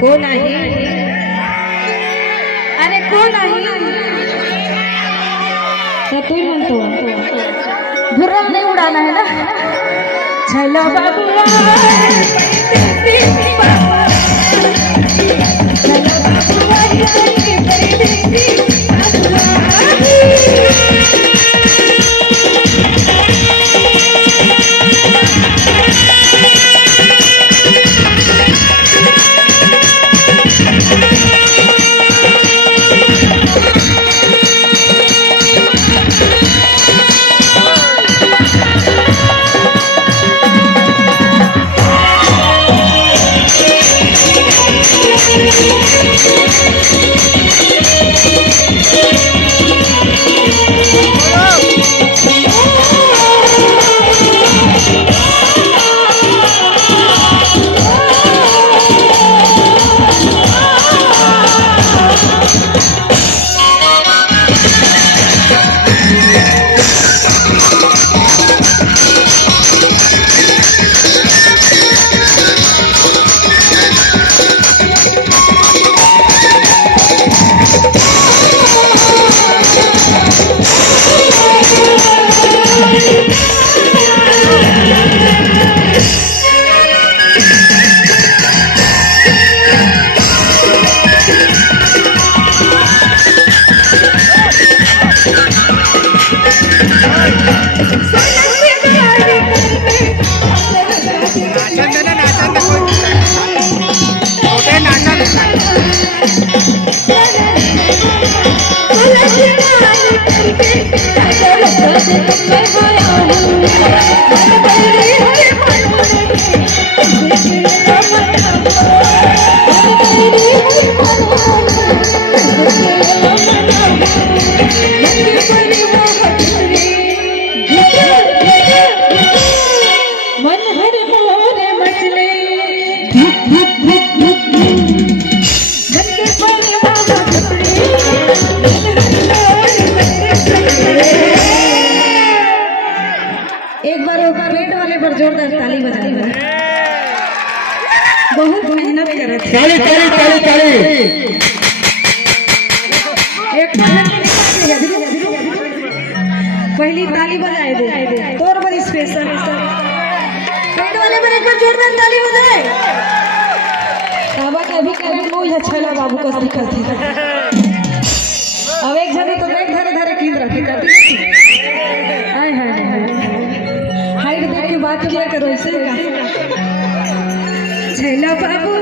कोण आहे? अरे कोण आहे? तू म्हणतो घुरा नाही उडाला है ना. चलो बाबू एक बार रेड वाले पर जोरदार ताली बजाई। बहुत मेहनत करे थे। ताली ताली ताली ताली। एक पहली ताली बजाए दे तोर बड़ी स्पेशल रेड वाले पर एक बार जोरदार ताली बजाए। बाबा कभी कभी मोह छला बाबू को दिक्कत है। अब एक जने तो देख धरे धरे कीन रखे करती हाय हाय हाइट देख के बात किया करो ऐसे का छला बाबू